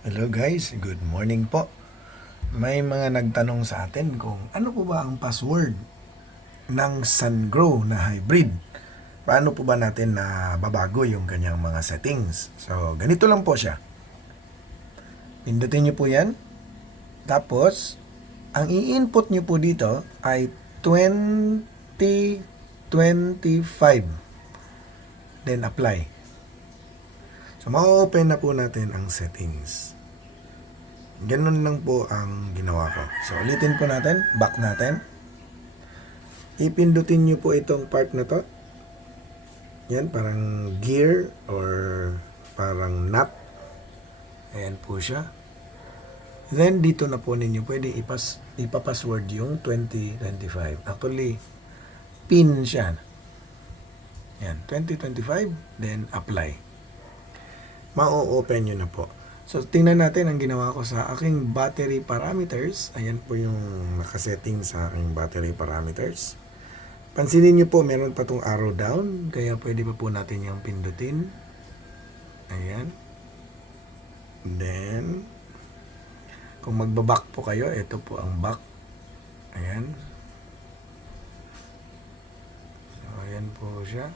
Hello guys, good morning po. May mga nagtanong sa atin kung ano po ba ang password ng SunGrow na hybrid. Paano po ba natin na babago yung kanyang mga settings? So, ganito lang po siya. Pindutin nyo po yan. Tapos, ang i-input nyo po dito ay 2025. Then, apply. So, ma-open na po natin ang settings. Ganun lang po ang ginawa ko. So, ulitin po natin. Back natin. Ipindutin nyo po itong part na to. Yan, parang gear or parang nut. Ayan po siya. Then, dito na po ninyo pwede ipapassword yung 2025. Actually, pin siya. Yan, 2025. Then, apply. Ma-open nyo na po. So, tingnan natin ang ginawa ko sa aking battery parameters. Ayan po yung nakasetting sa aking battery parameters. Pansinin nyo po, meron pa tong arrow down. Kaya pwede pa po natin yung pindutin. Ayan. Then, kung magbaback po kayo, ito po ang back. Ayan. So, ayan po siya.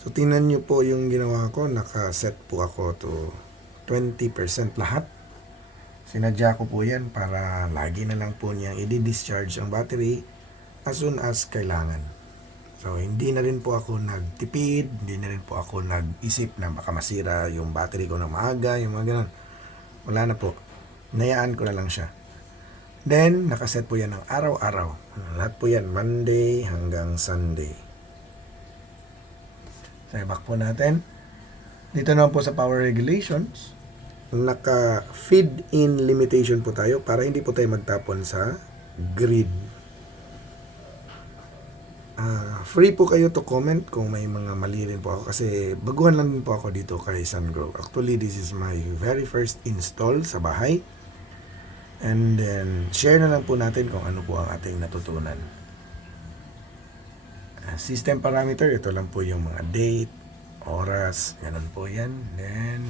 So, tingnan nyo po yung ginawa ko. Nakaset po ako to 20% lahat. Sinadya ko po yan para lagi na lang po niyang i-discharge ang battery as soon as kailangan. So, hindi na rin po ako nagtipid. Hindi na rin po ako nag-isip na baka masira yung battery ko na maaga, yung mga ganun. Wala na po. Nayaan ko na lang siya. Then, nakaset po yan ng araw-araw. Lahat po yan, Monday hanggang Sunday. So, back po natin. Dito naman po sa power regulations, naka-feed in limitation po tayo para hindi po tayo magtapon sa grid. Free po kayo to comment kung may mga mali rin po ako kasi baguhan lang din po ako dito kay SunGrow. Actually, this is my very first install sa bahay. And then, share na lang po natin kung ano po ang ating natutunan. System parameter, ito lang po yung mga date, oras, ganun po yan. Then,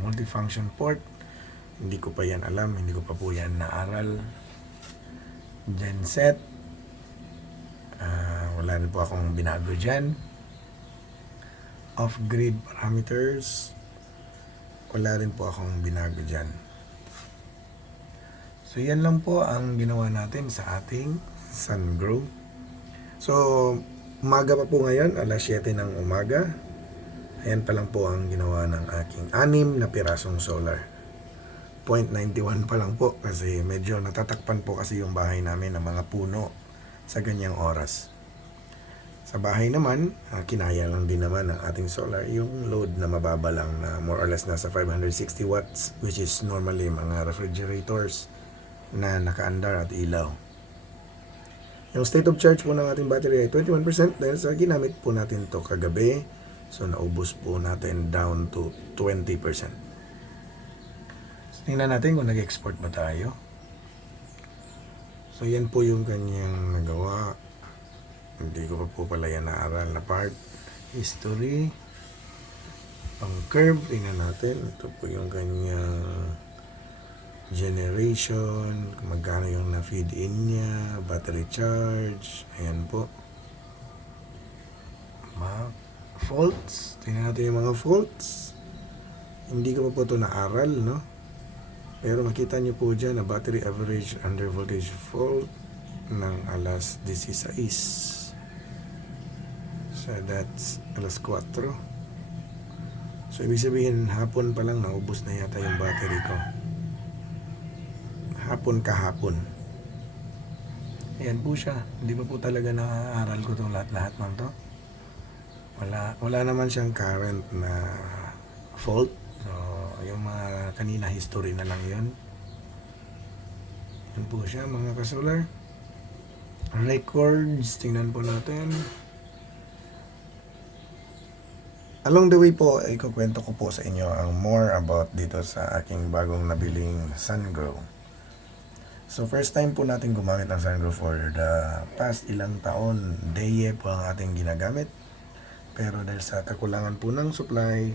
multifunction port, hindi ko pa yan alam, hindi ko pa po yan naaral. Genset, wala rin po akong binago dyan. Off-grid parameters, wala rin po akong binago dyan. So, yan lang po ang ginawa natin sa ating SunGrow. So, umaga pa po ngayon, alas 7 ng umaga. Ayan pa lang po ang ginawa ng aking 6 na pirasong solar. 0.91 pa lang po kasi medyo natatakpan po kasi yung bahay namin ng mga puno sa ganyang oras. Sa bahay naman, kinaya lang din naman ng ating solar yung load na mababa lang na more or less nasa 560 watts which is normally mga refrigerators na nakaandar at ilaw. Yung state of charge po ng ating battery ay 21% dahil sa ginamit po natin to kagabi. So, naubos po natin down to 20%. So, tingnan natin kung nag-export ba tayo. So, yan po yung kanyang nagawa. Hindi ko pa po pala yan naaral na part. History. Pang curve, tingnan natin. Ito po yung kanyang generation, magkano yung na-feed in niya, battery charge, ayan po. Faults, tingnan natin yung mga faults. Hindi ko pa po ito naaral, no? Pero makita nyo po dyan na battery average under voltage fault ng alas 16. So that's alas 4. So ibig sabihin hapon pa lang naubos na yata yung battery ko. Hapon kahapon. Ayan po siya. Hindi pa po talaga naaaral ko itong lahat-lahat man to. Wala naman siyang current na fault. So, yung mga kanina history na lang yun. Yan po siya mga ka-solar. Records. Tingnan po natin. Along the way po, ikukwento ko po sa inyo ang more about dito sa aking bagong nabiling SunGrow. So, first time po natin gumamit ng SunGrow for the past ilang taon. DEYE po ang ating ginagamit. Pero dahil sa kakulangan po ng supply,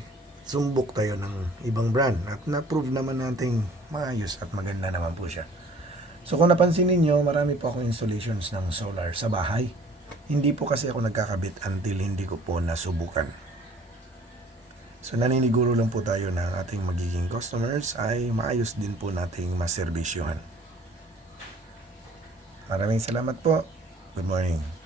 sumbok tayo ng ibang brand at na-prove naman nating maayos at maganda naman po siya. So kung napansin niyo, marami po akong installations ng solar sa bahay. Hindi po kasi ako nagkakabit until hindi ko po nasubukan. So naniniguro lang po tayo na ating magiging customers ay maayos din po nating maservisyohan. Maraming salamat po. Good morning.